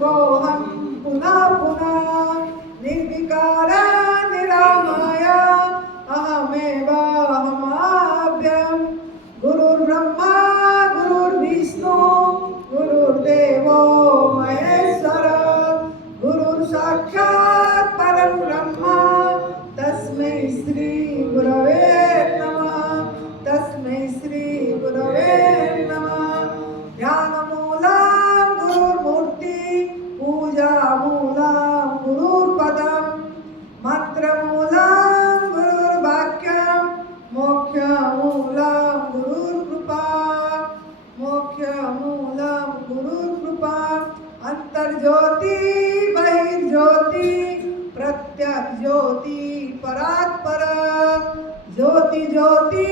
को हम पुनः पुनः निर्विकार निरामय अहमेव अहमाभ्यं गुरुर्ब्रह्मा गुरुर्विष्णु गुरुर्देवो महेश्वर गुरुर्साक्षात् परं ब्रह्म तस्मै श्री गुरवे नमः तस्मै श्री गुरवे नमः। ध्यानमूलं गुरुर्मूर्ति पूजामूलं गुरुर्पदं मंत्रमूलं गुरुर्वाक्यं मोक्षमूलं गुरुर्कृपा मोक्षमूलं गुरुर्कृपा। अंतर्ज्योति बहिर्ज्योति प्रत्यक्ष ज्योति परात्पर ज्योति ज्योति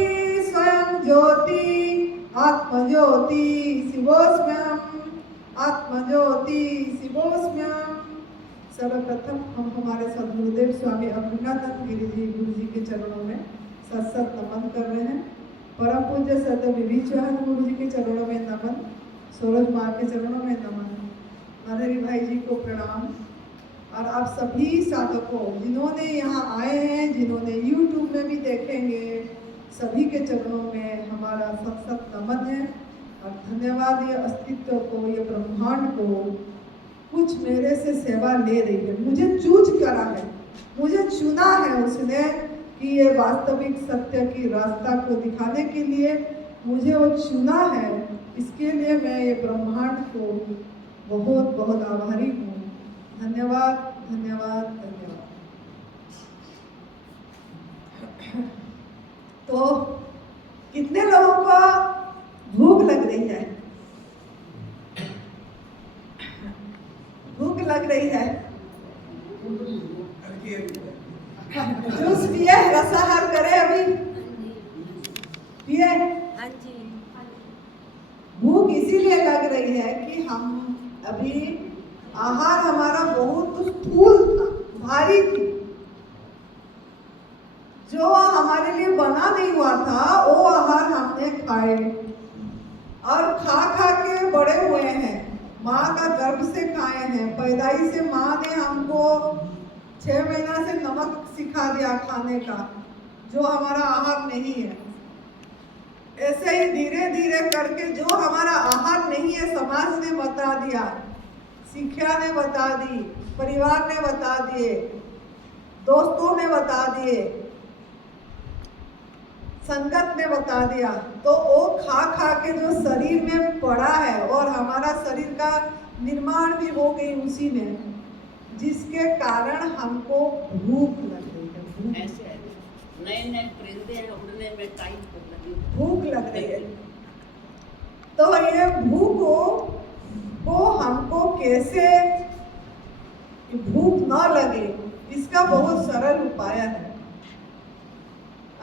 स्वयं ज्योति आत्मज्योति शिवोऽस्म्यहम् आत्मज्योति शिवोऽस्म्यहम्। सर्वप्रथम हम हमारे सद्गुरुदेव स्वामी अमृतानंद गिरी जी गुरु जी के चरणों में सत नमन कर रहे हैं। परम पूज्य सद विविचवाहन गुरु जी के चरणों में नमन, सूरज माँ के चरणों में नमन, नरहरि भाई जी को प्रणाम और आप सभी साधकों जिन्होंने यहाँ आए हैं, जिन्होंने YouTube में भी देखेंगे, सभी के चरणों में हमारा सत नमन है और धन्यवाद। ये अस्तित्व को, ये ब्रह्मांड को कुछ मेरे से सेवा ले रही है, मुझे चूज करा है, मुझे चुना है उसने कि ये वास्तविक सत्य की रास्ता को दिखाने के लिए मुझे वो चुना है। इसके लिए मैं ये ब्रह्मांड को बहुत बहुत आभारी हूँ। धन्यवाद धन्यवाद धन्यवाद। तो कितने लोगों को भूख लग रही है? भूख लग रही है? जूस पिए, रसाहार करे, अभी पिए। भूख इसीलिए लग रही है कि हम अभी आहार हमारा बहुत स्थूल था, भारी थी, जो हमारे लिए बना नहीं हुआ था वो आहार हमने खाए और खा खा के बड़े हुए हैं। माँ का गर्भ से खाए हैं, पैदाइश से माँ ने हमको 6 महीना से नमक सिखा दिया खाने का, जो हमारा आहार नहीं है। ऐसे ही धीरे धीरे करके जो हमारा आहार नहीं है समाज ने बता दिया, शिक्षा ने बता दी, परिवार ने बता दिए, दोस्तों ने बता दिए, संगत ने बता दिया, तो वो खा खा के जो शरीर में पड़ा है और हमारा शरीर का निर्माण भी हो गई उसी में, जिसके कारण हमको भूख लग रही है। नए नए परिंदे हैं, उड़ने में टाइम लगी, भूख लग रही है। तो ये भूख को हमको कैसे भूख न लगे, इसका बहुत सरल उपाय है।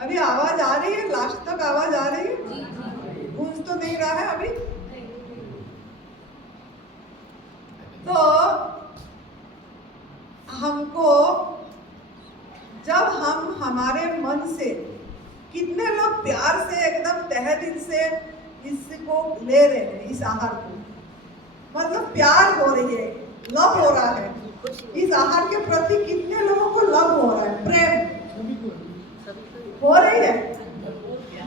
अभी आवाज आ रही है? लास्ट तक आवाज आ रही है? गूंज तो नहीं रहा है अभी? तो हमको जब हम हमारे मन से, कितने लोग प्यार से एकदम तहे दिल से इसको ले रहे हैं, इस आहार को, मतलब प्यार हो रही है, लव हो रहा है इस आहार के प्रति, कितने लोगों को लव हो रहा है, प्रेम हो रही है।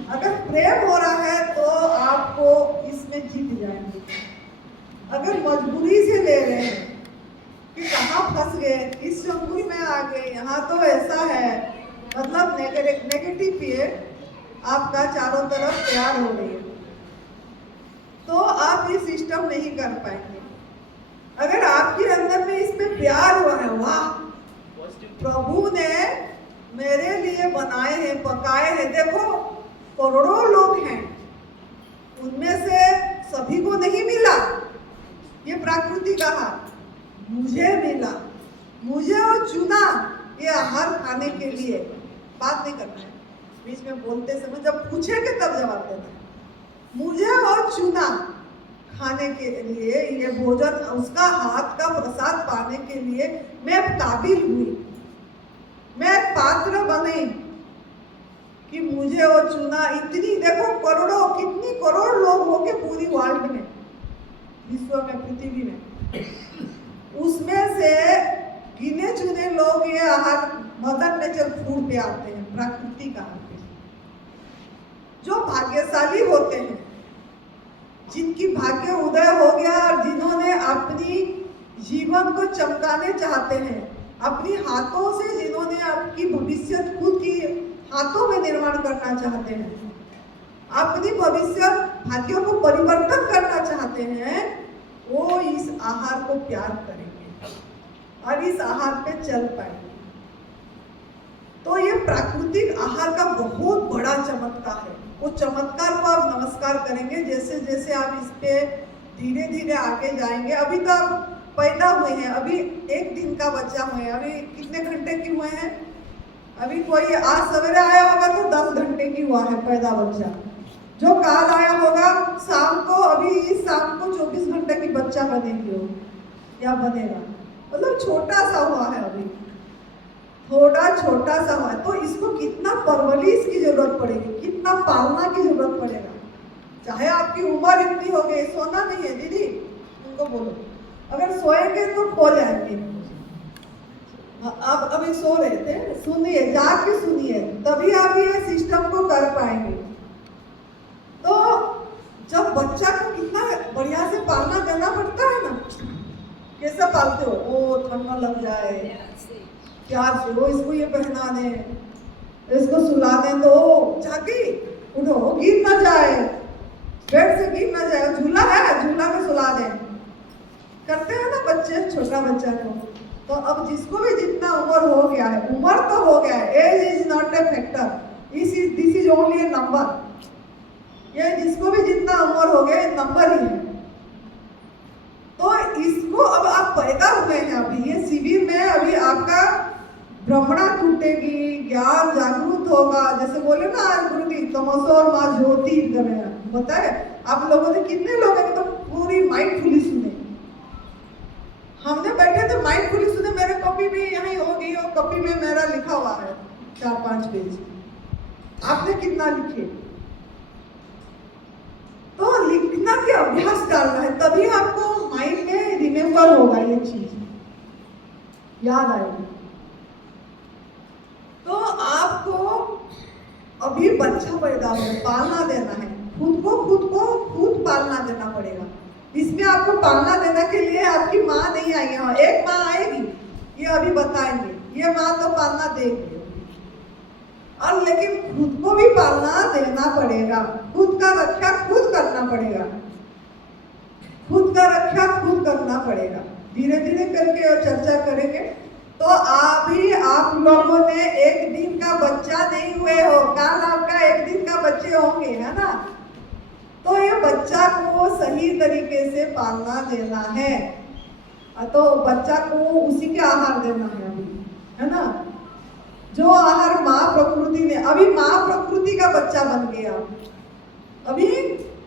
अगर प्रेम हो रहा है तो आपको इसमें जीत जाएंगे। अगर मजबूरी से ले रहे हैं कि कहाँ फंस गए, इस चंगुल में आ गए, यहाँ तो ऐसा है, मतलब नेगेटिव पिए, आपका चारों तरफ प्यार हो रही है, तो आप ये सिस्टम नहीं कर पाएंगे। अगर आपके अंदर में इसमें प्यार हुआ है, वाह प्रभु ने मेरे लिए बनाए हैं, पकाए हैं, देखो करोड़ों लोग हैं, उनमें से सभी को नहीं मिला ये प्राकृतिक आहार, मुझे मिला, मुझे वो चुना ये आहार खाने के लिए। बात नहीं करना है, बीच में बोलते समय जब पूछेंगे तब जवाब देना है। मुझे वो चुना खाने के लिए, ये भोजन, उसका हाथ का प्रसाद पाने के लिए मैं काबिल हुई, मैं पात्र बने कि मुझे वो चुना। इतनी देखो करोड़ों, कितनी करोड़ लोग होंगे पूरी वर्ल्ड में, विश्व में, पृथ्वी में, उसमें से गिने चुने लोग ये आहार मदर नेचर फूड पे आते हैं, प्राकृतिक आहार पे। जो भाग्यशाली होते हैं, जिनकी भाग्य उदय हो गया और जिन्होंने अपनी जीवन को चमकाने चाहते हैं, अपनी हाथों से जिन्होंने आपकी भविष्य खुद की हाथों में निर्माण करना चाहते हैं, अपनी भविष्य भाग्यों को परिवर्तन करना चाहते हैं, वो इस आहार को प्यार करेंगे और इस आहार पे चल पाएंगे। तो ये प्राकृतिक आहार का बहुत बड़ा चमत्कार है। वो चमत्कार को आप नमस्कार करेंगे जैसे जैसे आप इस पे धीरे धीरे आगे जाएंगे। अभी तो आप पैदा हुए हैं, अभी 1 दिन का बच्चा हुए हैं, अभी कितने घंटे की हुए हैं? अभी कोई आज सवेरे आया होगा तो 10 घंटे की हुआ है पैदा बच्चा। जो काल आया होगा शाम को, अभी इस शाम को 24 घंटे की बच्चा बनेगी हो या बनेगा, मतलब छोटा सा हुआ है, अभी थोड़ा छोटा सा हुआ है। तो इसको कितना परवरिश की जरूरत पड़ेगी, कितना पालना की जरूरत पड़ेगा। चाहे आपकी उम्र इतनी हो गई, सोना नहीं है दीदी, उनको बोलो अगर सोएंगे तो खो जाएंगे। अब अभी सो रहे थे, सुनिए, जाके सुनिए, तभी आप ये सिस्टम को कर पाएंगे। तो जब बच्चा को कितना बढ़िया से पालना देना पड़ता है ना, कैसे पालते हो? ओ ठंडा लग जाए, प्यार से वो इसको ये पहना दे, इसको सुला दे, तो जाके उठो, गिर ना जाए, बेड से गिर ना जाए, झूला है झूला में सुला दे, करते हैं ना बच्चे, छोटा बच्चा को। तो अब जिसको भी जितना उम्र हो गया है, उम्र तो हो गया है, as is not a factor, this is only a number. ये जिसको भी जितना उम्र हो गया, नंबर ही है। तो इसको अब आप पैदा हुए हैं, अभी ये शिविर में अभी आपका भ्रमणा टूटेगी, ज्ञान जागरूक होगा। जैसे बोले ना आज गुरु जी, तमसो और माँ ज्योति गया बताए। आप लोगों ने कितने लोग हैं तो पूरी माइंडफुली सुने, हमने बैठे थे माइंडफुली सुने। मेरे कॉपी भी यहीं होगी, और कॉपी में मेरा लिखा हुआ है 4-5 पेज। आपने कितना लिखे? तो लिखना के अभ्यास डालना है, तभी आपको माइंड में रिमेम्बर होगा, ये चीज याद आएगी। तो आपको अभी बच्चा पैदा हो, पालना देना है, खुद को पालना देना पड़ेगा। इसमें आपको पालना देने के लिए आपकी माँ नहीं आएगी। हाँ, एक माँ आएगी, ये अभी बताएंगे, ये माँ तो पालना देगी, और लेकिन खुद को भी पालना देना पड़ेगा। खुद का रक्षा खुद करना पड़ेगा, खुद का रक्षा खुद करना पड़ेगा। धीरे धीरे करके और चर्चा करेंगे। तो अभी आप लोगों ने 1 दिन का बच्चा नहीं हुए हो, कल आपका 1 दिन का बच्चे होंगे, है ना? तो ये बच्चा को सही तरीके से पालना देना है, तो बच्चा को उसी के आहार देना है अभी, है ना? जो आहार माँ प्रकृति ने, अभी माँ प्रकृति का बच्चा बन गया, अभी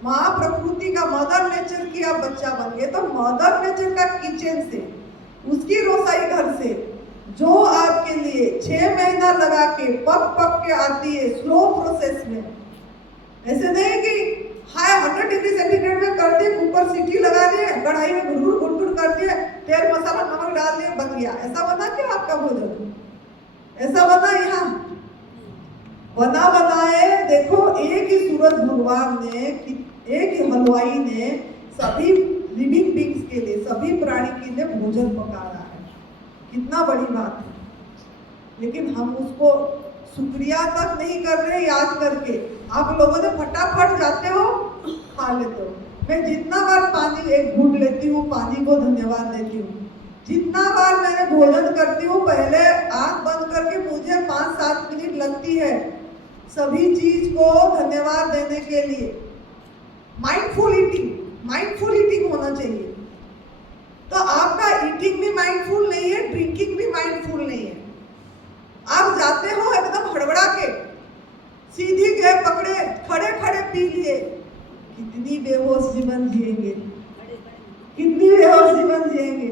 माँ प्रकृति का मदर नेचर की आप बच्चा बन गए। तो मदर नेचर का किचन से, उसकी रसोई घर से जो आपके लिए 6 महीना लगा के पक के आती है स्लो प्रोसेस में, ऐसे नहीं कि हाई 100 डिग्री सेंटीग्रेड में कर दिए, कुकर सीटी लगा दिए, कढ़ाई में गुड़ कर दिए, तेल मसाला नमक डाल दिए, बन गया। ऐसा बना क्या आपका भोजन? ऐसा बना? यहाँ बना बनाए देखो, एक ही सूरज भगवान ने, एक ही हलवाई ने सभी लिविंग बींग्स के लिए, सभी प्राणी के लिए भोजन पका रहा है। कितना बड़ी बात है। लेकिन हम उसको शुक्रिया तक नहीं कर रहे याद करके। आप लोगों ने फटाफट जाते हो, खा लेते हो। मैं जितना बार पानी एक घूंट लेती हूँ, पानी को धन्यवाद देती हूँ। जितना बार मैंने भोजन करती हूँ, पहले आंख बंद करके मुझे 5-7 मिनट लगती है सभी चीज को धन्यवाद देने के लिए। माइंडफुल ईटिंग होना चाहिए। तो आपका ईटिंग भी माइंडफुल नहीं है, ड्रिंकिंग भी माइंडफुल नहीं है। आप जाते हो एकदम हड़बड़ा के, सीधी गए पकड़े, खड़े पी लिए। कितनी बेहोश जीवन जिएंगे, कितनी बेहोश जीवन जिएंगे।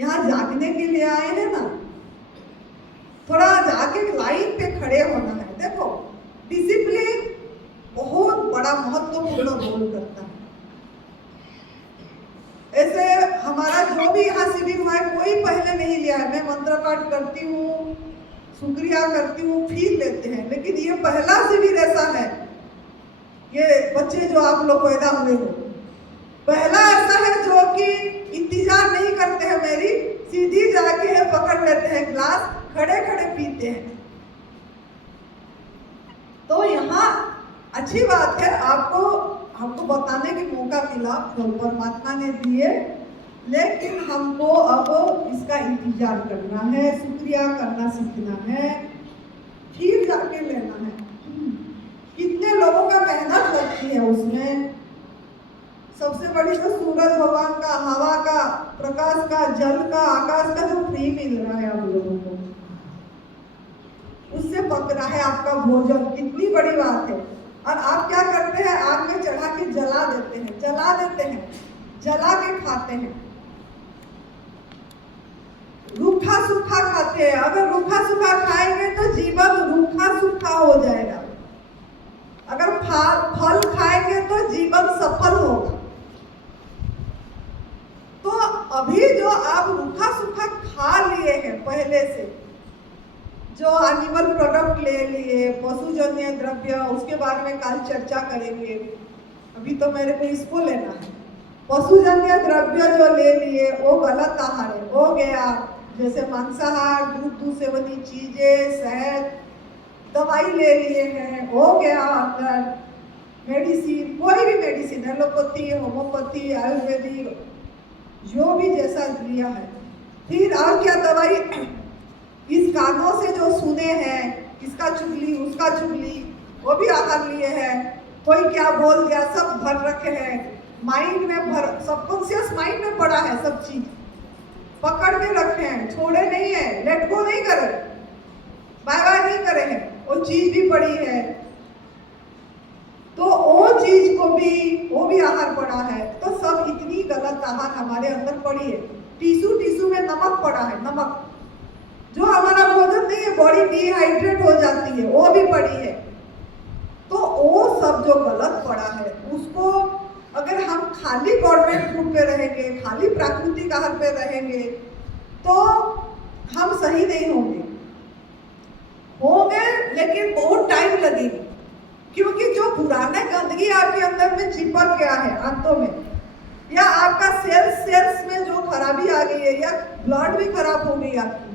यहाँ जागने के लिए आए हैं ना, थोड़ा जाके लाइन पे खड़े होना है। देखो, डिसिप्लिन बहुत बड़ा महत्वपूर्ण रोल करता है। ऐसे हमारा जो भी यहाँ शिविर हुआ है कोई पहले नहीं लिया है। मैं मंत्र पाठ करती हूँ, शुक्रिया करती हूँ, फिर लेते हैं, लेकिन ये पहला शिविर ऐसा है, ये बच्चे जो आप लोग पैदा हुए हो, पहला ऐसा है जो कि इंतजार नहीं करते हैं मेरी, सीधी जाके है पकड़ लेते हैं ग्लास, खड़े खड़े पीते हैं। तो यहाँ अच्छी बात है, हमको बताने की मौका मिला, परमात्मा ने दिए, लेकिन हमको अब इसका इंतजार करना है, शुक्रिया करना सीखना है, फिर जाके लेना है। कितने लोगों का मेहनत लगती है उसमें। सबसे बड़ी तो सूरज भगवान का, हवा का, प्रकाश का, जल का, आकाश का जो फ्री मिल रहा है आप लोगों को, उससे पक रहा है आपका भोजन, कितनी बड़ी बात है। और आप क्या करते हैं, आग में चढ़ा के जला देते हैं, जला के खाते हैं, रूखा सूखा खाते हैं। अगर रूखा सूखा खाएंगे तो जीवन रूखा सूखा हो जाएगा, अगर फल खाएंगे तो जीवन सफल होगा। तो अभी जो आप रूखा सूखा खा लिए हैं पहले से, जो एनिमल प्रोडक्ट ले लिए, पशुजन्य द्रव्य, उसके बारे में कल चर्चा करेंगे, अभी तो मेरे को इसको लेना है। पशुजन्य द्रव्य जो ले लिए वो गलत आहार है, हो गया, जैसे मांसाहार, दूध सेवनी चीजें, शहद, दवाई ले लिए हैं, हो गया अंदर मेडिसिन, कोई भी मेडिसिन, एलोपैथी, होम्योपैथी, आयुर्वेदिक, जो भी जैसा लिया है। फिर और क्या दवाई, इस कानों से जो सुने हैं, इसका चुगली उसका चुगली, वो भी आहार लिए हैं। कोई क्या बोल दिया, सब भर रखे हैं माइंड में, सबकॉन्शियस माइंड में पड़ा है, सब चीज पकड़ के रखे हैं, छोड़े नहीं है, लेट गो नहीं करे, बाय बाय नहीं करे हैं, वो चीज भी पड़ी है। तो वो चीज को भी, वो भी आहार पड़ा है। तो सब इतनी गलत आहार हमारे अंदर पड़ी है। टिश्यू में नमक पड़ा है, नमक जो हमारा भोजन नहीं है, बॉडी डिहाइड्रेट हो जाती है, वो भी पड़ी है। तो वो सब जो गलत पड़ा है, उसको अगर हम खाली गवर्नमेंट फूड पे रहेंगे, खाली प्राकृतिक आहार पे रहेंगे, तो हम सही नहीं होंगे, लेकिन बहुत टाइम लगेगी, क्योंकि जो पुराना गंदगी आपके अंदर में चिपक गया है आंतों में, या आपका सेल्स में जो खराबी आ गई है, या ब्लड भी खराब हो गई आपकी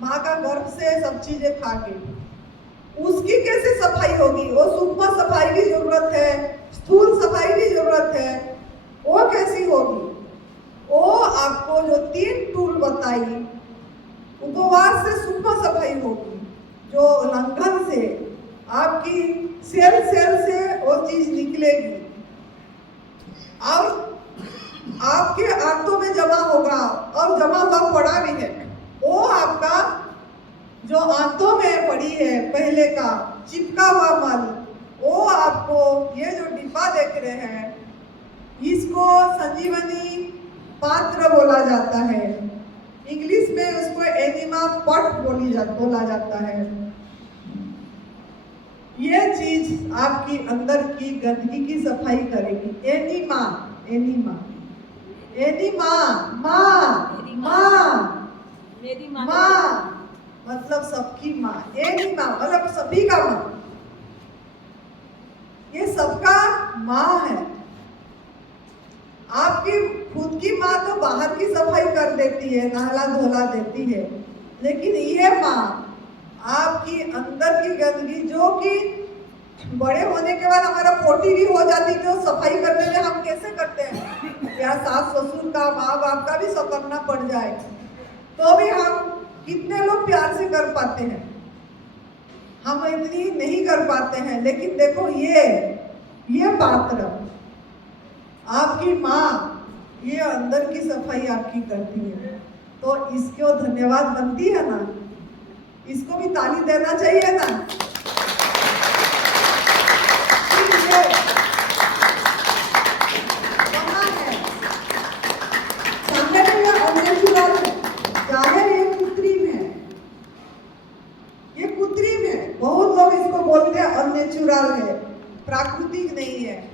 माँ का गर्भ से सब चीजें खा के, उसकी कैसे सफाई होगी? वो सूक्ष्म सफाई की जरूरत है, स्थूल सफाई की जरूरत है, वो कैसी होगी? वो आपको जो 3 टूल बताई, उपवास से सूक्ष्म सफाई होगी, जो लंघन से आपकी सेल से वो चीज निकलेगी और आपके आंतों में जमा होगा, और जमा हुआ पड़ा भी है, वो आपका जो आंतों में पड़ी है पहले का चिपका हुआ मल, वो आपको ये जो डिब्बा देख रहे हैं, इसको संजीवनी पात्र बोला जाता है, इंग्लिश में उसको एनिमा पॉट बोला जाता है। ये चीज आपकी अंदर की गंदगी की सफाई करेगी। एनिमा माँ मतलब सबकी माँ, एनिमा मतलब सभी का माँ, ये सबका माँ है। आपकी खुद की माँ तो बाहर की सफाई कर देती है, नहला धोला देती है, लेकिन ये माँ आपकी अंदर की गंदगी, जो कि बड़े होने के बाद हमारा पोटी भी हो जाती है, तो सफाई करने में हम कैसे करते हैं, या सास ससुर का, माँ बाप का भी सब करना पड़ जाए, तो भी हम कितने लोग प्यार से कर पाते हैं, हम इतनी नहीं कर पाते हैं। लेकिन देखो ये पात्र आपकी माँ, ये अंदर की सफाई आपकी करती है, तो इसको धन्यवाद बनती है ना, इसको भी ताली देना चाहिए ना। चाहे ये कृत्रिम है, बहुत लोग इसको बोलते हैं अननेचुरल है, प्राकृतिक नहीं है,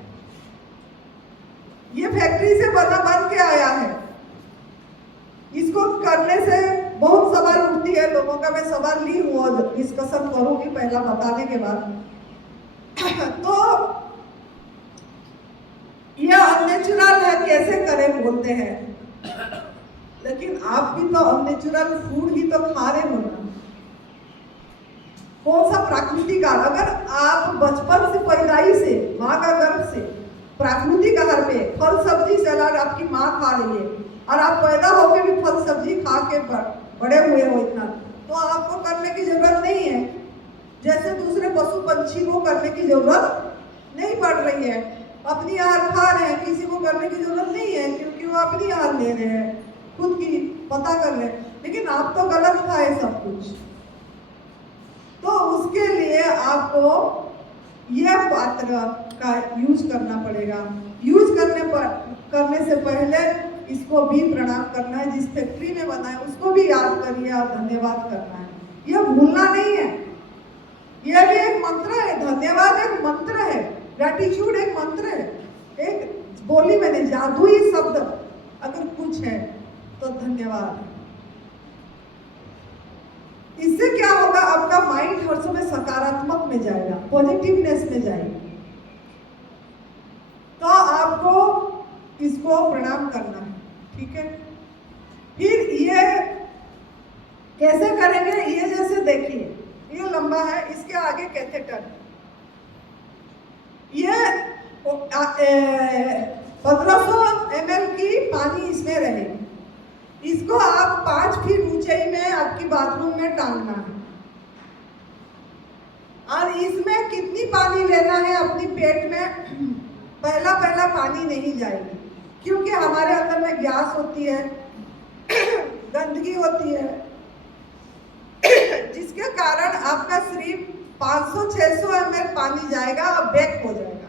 ये फैक्ट्री से बन के आया है। फर्दरली वो डिस्कशन करूंगी पहला बताने के बाद। तो ये अननेचुरल है, कैसे करें बोलते हैं, लेकिन आप भी तो अननेचुरल फूड ही तो खा रहे हो ना। कौन सा प्राकृतिक आहार? अगर आप बचपन से पैदाई से माँ का गर्भ से प्राकृतिक आहार पे फल सब्जी सलाद आपकी माँ खा रही है और आप पैदा होके भी फल सब्जी खा के बड़े हुए हो इतना, तो आपको करने की जरूरत नहीं है जैसे दूसरे पशु पंछी को करने की जरूरत नहीं पड़ रही है। अपनी आहार खा रहे हैं, किसी को करने की जरूरत नहीं है क्योंकि वो अपनी आहार ले रहे हैं, खुद की पता कर रहे हैं। लेकिन आप तो गलत खाए सब कुछ, तो उसके लिए आपको यह पात्र का यूज करना पड़ेगा। यूज करने से पहले इसको भी प्रणाम करना है, जिस फैक्ट्री में बना है उसको भी याद करिए और धन्यवाद करना है। यह भूलना नहीं है, यह भी एक मंत्र है। धन्यवाद एक मंत्र है, ग्रैटिट्यूड एक मंत्र है। एक बोली मैंने जादुई शब्द अगर कुछ है तो धन्यवाद। इससे क्या होगा, आपका माइंड हर समय सकारात्मक में जाएगा, पॉजिटिवनेस में जाएगी। तो आपको इसको प्रणाम करना है, ठीक है। फिर ये कैसे करेंगे, ये जैसे देखिए ये लंबा है, इसके आगे कैथेटर, ये 1500 ml की पानी इसमें रहेगी। इसको आप 5 फीट ऊंचाई में आपकी बाथरूम में टांगना है और इसमें कितनी पानी लेना है अपनी पेट में पहला पानी नहीं जाएगी, क्योंकि हमारे अंदर में गैस होती है, गंदगी होती है, जिसके कारण आपका शरीर 500-600 ml पानी जाएगा और बैक हो जाएगा।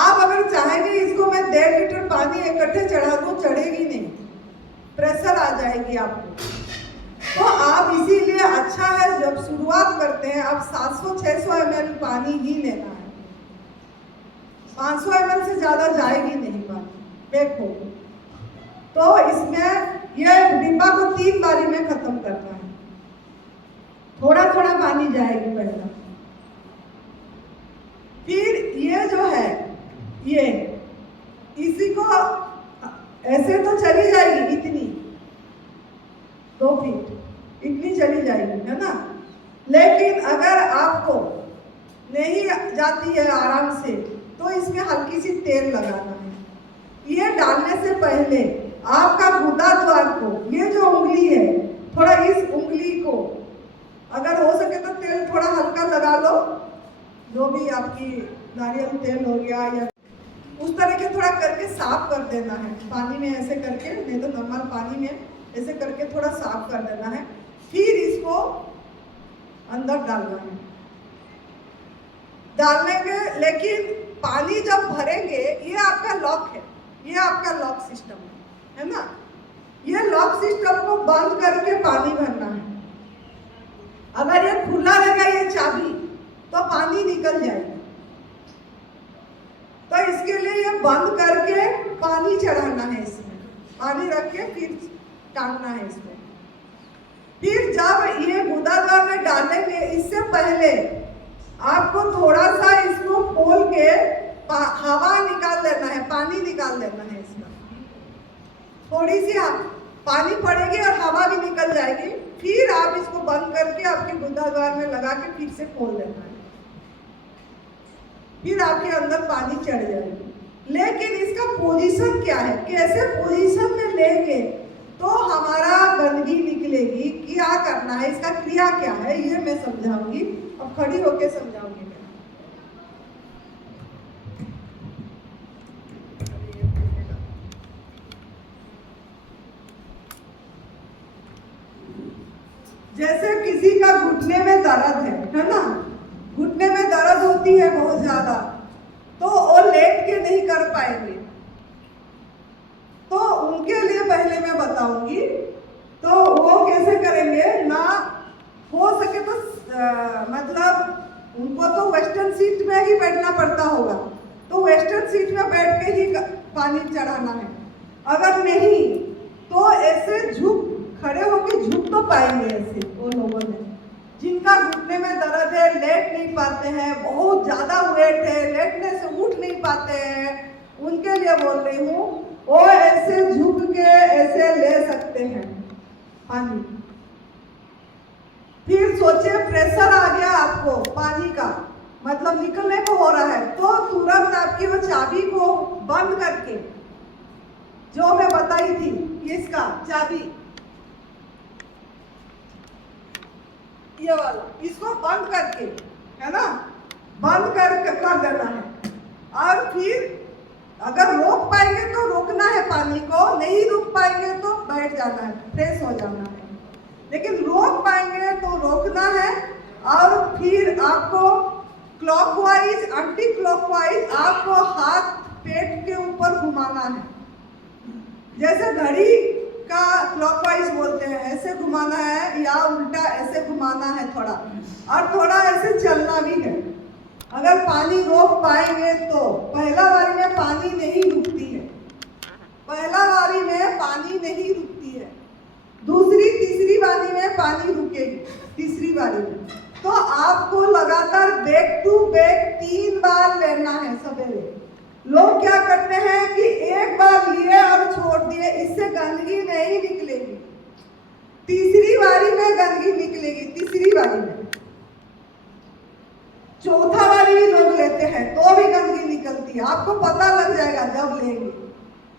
आप अगर चाहेंगे इसको मैं 1.5 लीटर पानी इकट्ठे चढ़ा दूं, चढ़ेगी नहीं, प्रेशर आ जाएगी आपको। तो आप इसीलिए अच्छा है जब शुरुआत करते हैं आप 700-600 ml पानी ही लेना है। 500 ml से ज्यादा जाएगी नहीं पानी, बैक होगी। तो इसमें यह डिब्बा को 3 बारी में खत्म करना है, थोड़ा थोड़ा पानी जाएगी पहला। फिर ये जो है ये इसी को ऐसे तो चली जाएगी, इतनी 2 फीट इतनी चली जाएगी, है ना। लेकिन अगर आपको नहीं जाती है आराम से तो इसमें हल्की सी तेल लगाना है। ये डालने से पहले आपका गुदा द्वार को, ये जो उंगली है, थोड़ा इस उंगली को अगर हो सके तो तेल थोड़ा हल्का लगा लो, जो भी आपकी नारियल तेल हो गया या उस तरह के थोड़ा करके साफ कर देना है पानी में, ऐसे करके, नहीं तो नॉर्मल पानी में ऐसे करके थोड़ा साफ कर देना है। फिर इसको अंदर डालना है, डालेंगे। लेकिन पानी जब भरेंगे, ये आपका लॉक है, ये आपका लॉक सिस्टम है ना। ये लॉक सिस्टम को बंद करके पानी भरना है। अगर ये खुला रहेगा ये चाबी तो पानी निकल जाएगा, तो इसके लिए ये बंद करके पानी चढ़ाना है, इसमें पानी रख के फिर टांगना है इसमें। फिर जब ये गुदाद्वार में डालेंगे, इससे पहले आपको थोड़ा सा इसको खोल के हवा निकाल लेना है, पानी निकाल लेना है इसका। थोड़ी सी पानी पड़ेगी और हवा भी निकल जाएगी। फिर आप इसको बंद करके आपके गुदाद्वार में लगा के फिर से खोल देना है, फिर आपके अंदर पानी चढ़ जाएगी। लेकिन इसका पोजीशन क्या है, कैसे पोजीशन में लेंगे तो हमारा गंदगी निकलेगी, क्या करना है, इसका क्रिया क्या है, ये मैं समझाऊंगी। अब खड़ी होके समझाऊंगी मैं। जैसे किसी का घुटने में दर्द है ना, घुटने में दर्द होती है बहुत ज्यादा, तो वो लेट के नहीं कर पाएंगे, तो उनके लिए पहले मैं बताऊंगी। तो वो कैसे करेंगे, ना हो सके तो मतलब उनको तो वेस्टर्न सीट में ही बैठना पड़ता होगा, तो वेस्टर्न सीट में बैठ के ही पानी चढ़ाना है। अगर नहीं तो ऐसे झुक खड़े होके झुक तो पाएंगे ऐसे वो लोगों ने जिनका घुटने में दर्द है, लेट नहीं पाते हैं, बहुत ज्यादा वेट है, लेटने से उठ नहीं पाते हैं, उनके लिए बोल रही हूँ। वो ऐसे झुक के ऐसे ले सकते हैं पानी। फिर सोचिए प्रेशर आ गया आपको पानी का, मतलब निकलने को हो रहा है, तो तुरंत आपकी वो चाबी को बंद करके, जो मैं बताई थी इसका चाबी, ये वाला, इसको बंद करके, है ना, बंद कर देना है। और फिर अगर रोक पाएंगे तो रोकना है पानी को, नहीं रोक पाएंगे तो बैठ जाना है, फ्रेश हो जाना है। लेकिन रोक पाएंगे तो रोकना है और फिर आपको क्लॉकवाइज, एंटी क्लॉकवाइज आपको हाथ पेट के ऊपर घुमाना है, जैसे घड़ी का क्लॉकवाइज बोलते हैं, ऐसे घुमाना है या उल्टा ऐसे घुमाना है थोड़ा, और थोड़ा ऐसे चलना भी है। अगर पानी रोक पाएंगे तो, पहला बारी में पानी नहीं रुकती है, पहला बारी में पानी नहीं रुकती है, दूसरी तीसरी बारी में पानी रुकेगी, तीसरी बारी में। तो आपको लगातार बैक टू बैक 3 बार लेना है सवेरे। लोग क्या करते हैं कि एक बार लिए और छोड़ दिए, इससे गंदगी नहीं निकलेगी, तीसरी बारी में गंदगी निकलेगी, तीसरी बारी में। चौथा बारी भी लोग लेते हैं तो भी गंदगी निकलती है, आपको पता लग जाएगा जब लेंगे।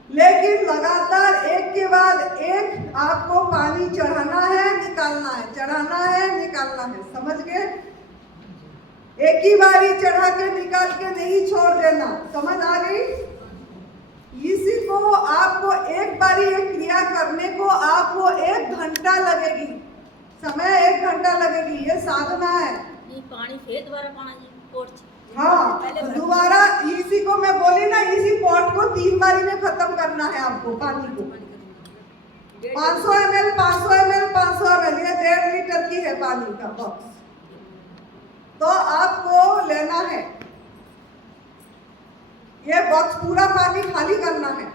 लेकिन लगातार एक के बाद एक आपको पानी चढ़ाना है, निकालना है, चढ़ाना है, निकालना है, समझ गए? एक ही बारी चढ़ा के निकाल के नहीं छोड़ देना, समझ आ गई? इसी को आपको एक बारी एक क्रिया करने को आपको 1 घंटा लगेगी, समय 1 घंटा लगेगी, ये साधना है। ये पानी फिर दोबारा पाना जी पोट। हाँ, दोबारा इसी को मैं बोली ना, इसी पॉट को 3 बारी में खत्म करना है आपको पानी को। 500 ml 500 ml 500 ml, ये 1.5 लीटर की है पानी का बॉक्स, तो आपको लेना है ये बॉक्स, पूरा पानी खाली करना है।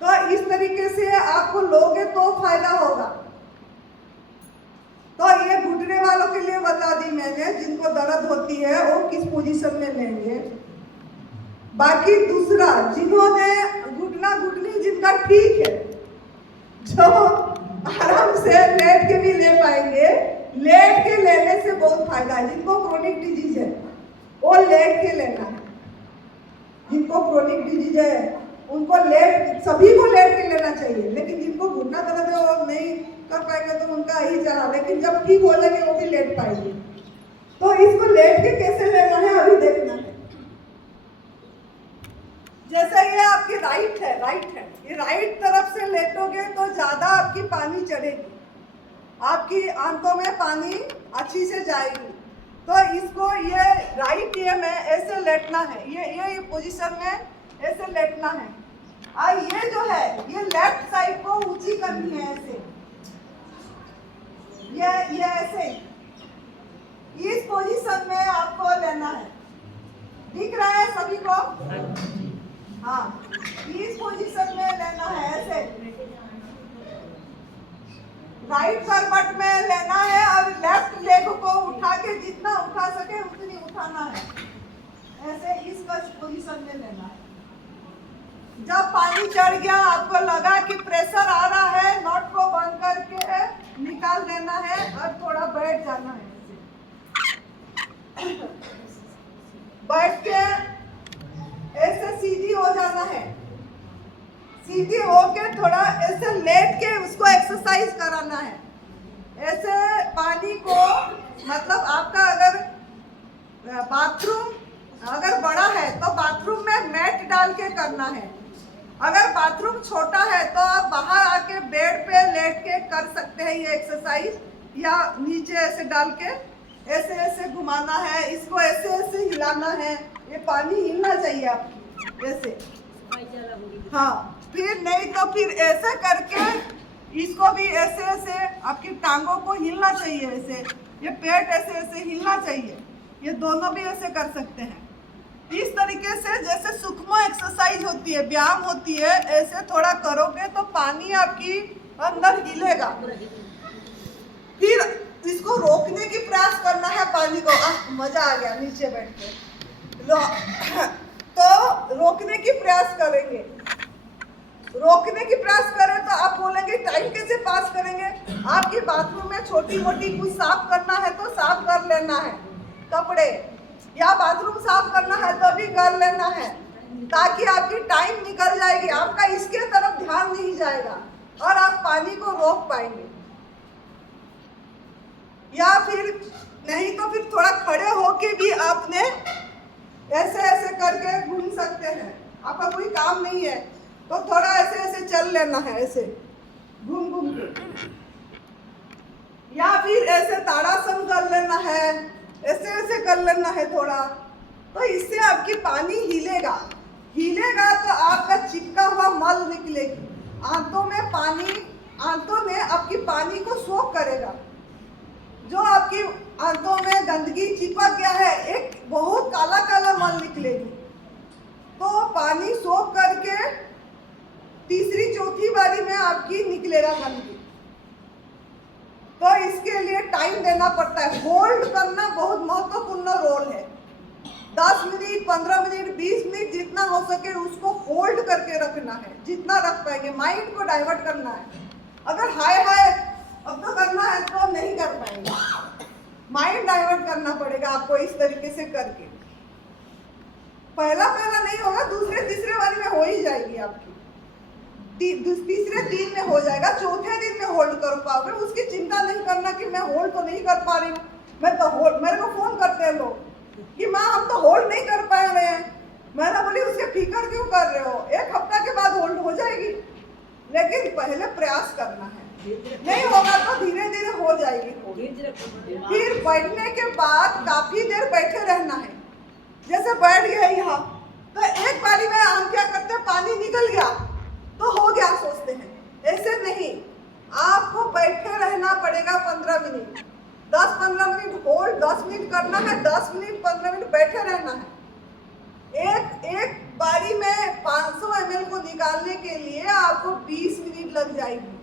तो इस तरीके से आपको लोगे तो फायदा होगा। तो ये घुटने वालों के लिए बता दी मैंने, जिनको दर्द होती है वो किस पोजीशन में लेंगे। बाकी दूसरा, जिन्होंने घुटनी जिनका ठीक है, जो आराम से लेट के भी ले पाएंगे, लेट के लेने से बहुत फायदा है। जिनको क्रोनिक डिजीज है वो लेट के लेना है, जिनको क्रोनिक डिजीज है उनको लेट, सभी को लेट के लेना चाहिए। लेकिन जिनको घुटना दर्द है वो नहीं कर पाएंगे तो उनका ही चला, लेकिन जब ठीक हो जाएंगे वो भी लेट पाएंगे। तो इसको लेट के कैसे लेना है अभी देखना है। जैसे ये आपकी राइट है, ये राइट तरफ से लेटोगे तो ज्यादा आपकी पानी चढ़ेगी, आपकी आंतों में पानी अच्छी से जाएगी। तो इसको ये राइट ये में ऐसे लेटना है, ये पोजीशन में ऐसे लेटना है। और ये जो है ये लेफ्ट साइड को ऊंची करनी है ऐसे, ये ऐसे, इस पोजीशन में आपको लेना है। दिख रहा है सभी को? हाँ, इस पोजीशन में लेना है ऐसे, राइट करवट में लेना है और लेफ्ट लेग को उठा के जितना उठा सके उतनी उठाना है, ऐसे इस पोजीशन में लेना है। जब पानी चढ़ गया, आपको लगा कि प्रेशर आ रहा है, नॉट को बंद करके निकाल देना है और थोड़ा बैठ जाना है। बैठ के ऐसे सीधी हो जाना है, सीधी होके थोड़ा ऐसे लेट के उसको एक्सरसाइज कराना है। ऐसे पानी को, मतलब आपका अगर बाथरूम अगर बड़ा है तो बाथरूम में मैट डाल के करना है। अगर बाथरूम छोटा है तो आप बाहर आके बेड पे लेट के कर सकते हैं ये एक्सरसाइज, या नीचे ऐसे डाल के ऐसे ऐसे घुमाना है, इसको ऐसे ऐसे हिलाना है। ये पानी हिलना चाहिए आपको ऐसे, हाँ। फिर नहीं तो फिर ऐसे करके इसको भी ऐसे ऐसे आपकी टांगों को हिलना चाहिए, ऐसे ये पेट ऐसे ऐसे हिलना चाहिए। ये दोनों भी ऐसे कर सकते हैं। इस तरीके से जैसे सूक्ष्म एक्सरसाइज होती है, व्यायाम होती है, ऐसे थोड़ा करोगे तो पानी आपकी अंदर हिलेगा। फिर इसको रोकने की प्रयास करना है पानी को। मजा आ गया नीचे बैठ के तो रोकने की प्रयास करेंगे। रोकने की प्रयास करें तो आप बोलेंगे टाइम कैसे पास करेंगे। आपकी बाथरूम में छोटी मोटी कुछ साफ करना है तो साफ कर लेना है, कपड़े या बाथरूम साफ करना है तो भी कर लेना है, ताकि आपकी टाइम निकल जाएगी, आपका इसके तरफ ध्यान नहीं जाएगा और आप पानी को रोक पाएंगे। या फिर नहीं तो फिर थोड़ा खड़े होके भी आपने ऐसे ऐसे करके घूम सकते हैं। आपका कोई काम नहीं है तो थोड़ा ऐसे ऐसे चल लेना है, ऐसे घूम घूम के, या फिर ऐसे ताड़ासन कर लेना है, ऐसे ऐसे कर लेना है थोड़ा। तो इससे आपकी पानी हिलेगा तो आपका चिपका हुआ मल निकलेगी। आंतों में आपकी पानी को सोख करेगा। जो आपकी आंतों में गंदगी चिपक गया है, एक बहुत काला काला मल निकलेगी, तो पानी सोख करके तीसरी चौथी बारी में आपकी निकलेगा गंदगी। तो इसके लिए टाइम देना पड़ता है। होल्ड करना बहुत महत्वपूर्ण रोल है। 10 मिनट, 15 मिनट, 20 मिनट जितना हो सके उसको होल्ड करके रखना है, जितना रख पाएंगे। माइंड को डाइवर्ट करना है। अगर हाय हाय अब तो करना है तो नहीं कर पाएंगे। माइंड डाइवर्ट करना पड़ेगा आपको इस तरीके से करके। पहला नहीं होगा, दूसरे तीसरे वाली में हो ही जाएगी आपकी। तीसरे दिन में हो जाएगा, चौथे दिन में होल्ड कर पाओगे। उसकी चिंता नहीं करना कि मैं होल्ड तो नहीं कर पा रही हूँ। मेरे को फोन करते हैं लोग कि माँ हम तो होल्ड नहीं कर पा रहे हैं। मैंने बोली उसके फिक्र क्यों कर रहे हो, 1 हफ्ता के बाद होल्ड हो जाएगी, लेकिन पहले प्रयास करना है। नहीं होगा तो धीरे धीरे हो जाएगी। फिर बैठने के बाद काफी देर बैठे रहना है। जैसे बैठ गए यहाँ तो एक बारी में हम क्या करते हैं, पानी निकल गया तो हो गया सोचते हैं। ऐसे नहीं, आपको बैठे रहना पड़ेगा 15 मिनट, 10-15 मिनट होल्ड, 10 मिनट करना है, 10 मिनट 15 मिनट बैठे रहना है। एक बारी में 500 ml को निकालने के लिए आपको 20 मिनट लग जाएगी।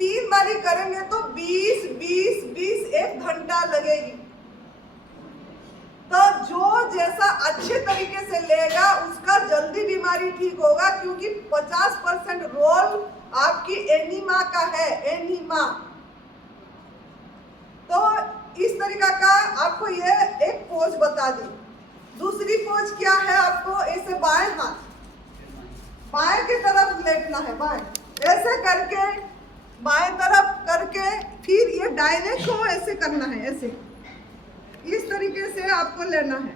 3 बारी करेंगे तो 20 1 घंटा लगेगी। तो जो जैसा अच्छे तरीके से लेगा उसका जल्दी बीमारी ठीक होगा, क्योंकि 50% रोल आपकी एनीमा का है, एनीमा। तो इस तरीका का आपको ये एक पोज बता दी। दूसरी पोज क्या है, आपको ऐसे बाएं हाथ बाएं की तरफ लेटना है, बाएं ऐसे करके बाएं तरफ करके, फिर ये दाहिने को ऐसे करना है, ऐसे इस तरीके से आपको लेना है।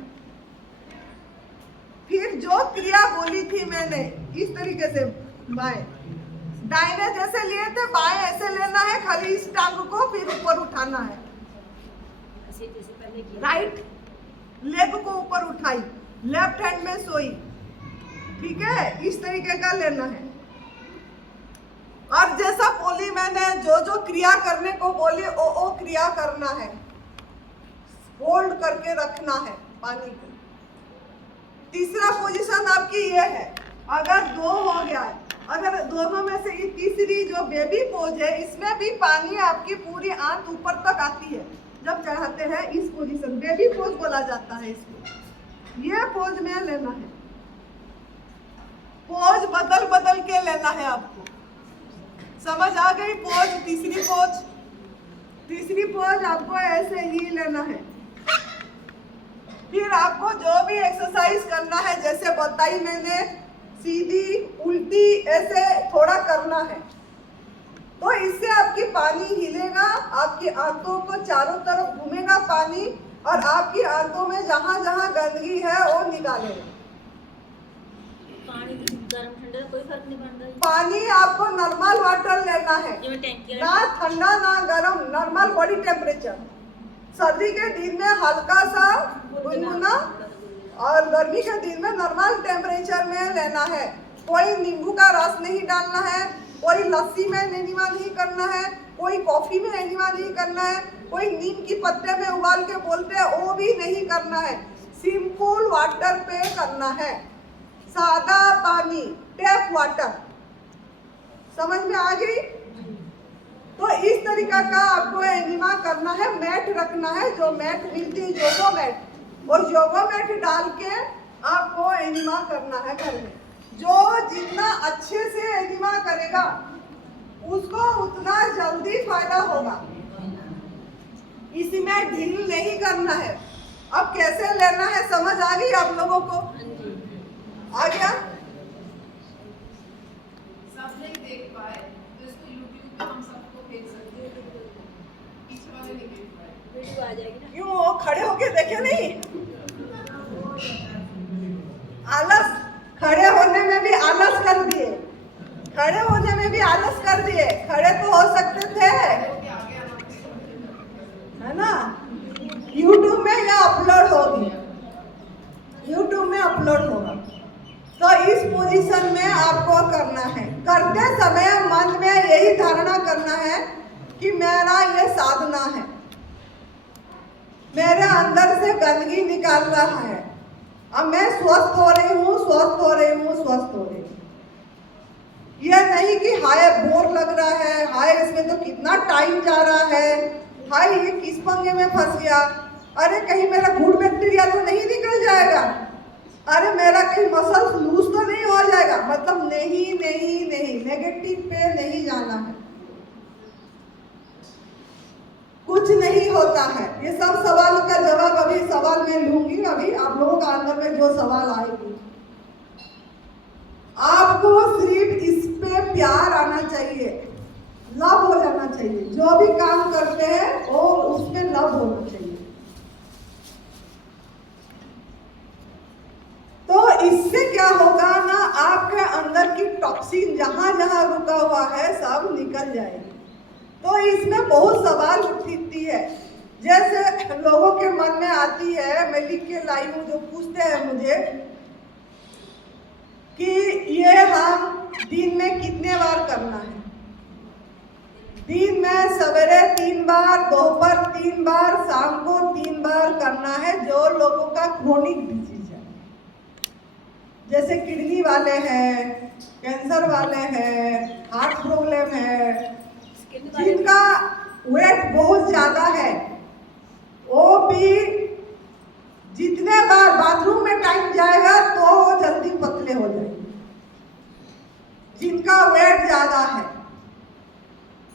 फिर जो क्रिया बोली थी मैंने, इस तरीके से बाएं दाहिने जैसे लिए थे, बाएं ऐसे लेना है, खाली इस टांग को फिर ऊपर उठाना है। राइट लेग को ऊपर उठाई, लेफ्ट हैंड में सोई, ठीक है, इस तरीके का लेना है। और जैसा बोली मैंने, जो क्रिया करने को बोली वो क्रिया करना है। होल्ड करके रखना है पानी को। तीसरा पोजीशन आपकी ये है। अगर 2 हो गया है, अगर दोनों में से ये तीसरी जो बेबी पोज है, इसमें भी पानी आपकी पूरी आंत ऊपर तक आती है जब चढ़ाते हैं। इस पोजीशन बेबी पोज बोला जाता है इसको। ये पोज में लेना है, पोज बदल के लेना है आपको। समझ आ गई पोज? तीसरी पोज आपको ऐसे ही लेना है। फिर आपको जो भी एक्सरसाइज करना है, जैसे बताई मैंने, सीधी उल्टी ऐसे थोड़ा करना है, तो इससे आपकी पानी हिलेगा, आपकी आंतों को चारों तरफ घूमेगा पानी, और आपकी आंतों में जहां जहां गंदगी है वो निकालेगा। पानी गर्म ठंडा कोई फर्क नहीं पड़ता। पानी आपको नॉर्मल वाटर लेना है, ना ठंडा ना गर्म, नॉर्मल बॉडी टेम्परेचर। सर्दी के दिन में हल्का सा गुनगुना और गर्मी के दिन में नॉर्मल टेम्परेचर में लेना है। कोई नींबू का रस नहीं डालना है, कोई लस्सी में एनीमा नहीं करना है, कोई कॉफी में एनीमा नहीं करना है, कोई नीम की पत्ते में उबाल के बोलते हैं वो भी नहीं करना है। सिंपल वाटर पे करना है, सादा पानी, टैप वाटर। समझ में आ गई? तो इस तरीका का आपको एनिमा करना है। मैट रखना है, जो मैट मिलती है योगो मैट, और योगो मैट डाल के आपको एनिमा करना है घर में। जो जितना अच्छे से एनिमा करेगा उसको उतना जल्दी फायदा होगा। इसमें ढील नहीं करना है। अब कैसे लेना है समझ आ गई आप लोगों को? आ गया? सब नहीं देख पाए तो इसको YouTube पे हम सबको भेज सकते हैं, पीछे वाले नहीं देख पाए, वीडियो आ जाएगी ना। क्यों खड़े होके देखे नहीं? आलस, खड़े होने में भी आलस कर दिए, खड़े होने में भी आलस कर दिए। खड़े तो हो सकते थे, है ना? YouTube में यह अपलोड होगी, YouTube में अपलोड होगा। तो इस पोजीशन में आपको करना है। करते समय मन में यही धारणा करना है कि मेरा ये साधना है, मेरे अंदर से गंदगी निकाल रहा है, अब मैं स्वस्थ हो रही हूँ, स्वस्थ हो रही हूँ, स्वस्थ हो रही हूँ। यह नहीं कि हाय बोर लग रहा है, हाय इसमें तो कितना टाइम जा रहा है, हाय ये किस पंगे में फंस गया, अरे कहीं मेरा गुड बैक्टीरिया तो नहीं निकल जाएगा, अरे मेरा कहीं मसल्स लूज तो नहीं हो जाएगा। मतलब नहीं नहीं नहीं, नेगेटिव पे नहीं जाना है। कुछ नहीं होता है। ये सब सवालों का जवाब अभी सवाल मैं लूंगी। अभी आप लोगों का अंदर में जो सवाल आएगी, आपको सिर्फ इस पे प्यार आना चाहिए, लव हो जाना चाहिए। जो भी काम करते हैं और उसमें लव होना चाहिए। तो इससे क्या होगा ना, आपके अंदर की टॉक्सिन जहां जहां रुका हुआ है सब निकल जाएगी। तो इसमें बहुत सवाल उठती है, जैसे लोगों के मन में आती है, मैं लिख के लाई हूँ, जो पूछते हैं मुझे कि ये हम दिन में कितने बार करना है। दिन में सवेरे 3 बार, दोपहर 3 बार, शाम को 3 बार करना है। जो लोगों का क्रोनिक डिजीज है, जैसे किडनी वाले हैं, कैंसर वाले हैं, हार्ट प्रॉब्लम है, जिनका वेट बहुत ज्यादा है, वो भी जितने बार बाथरूम में टाइम जाएगा तो वो जल्दी पतले हो जाएंगे। जिनका वेट ज्यादा है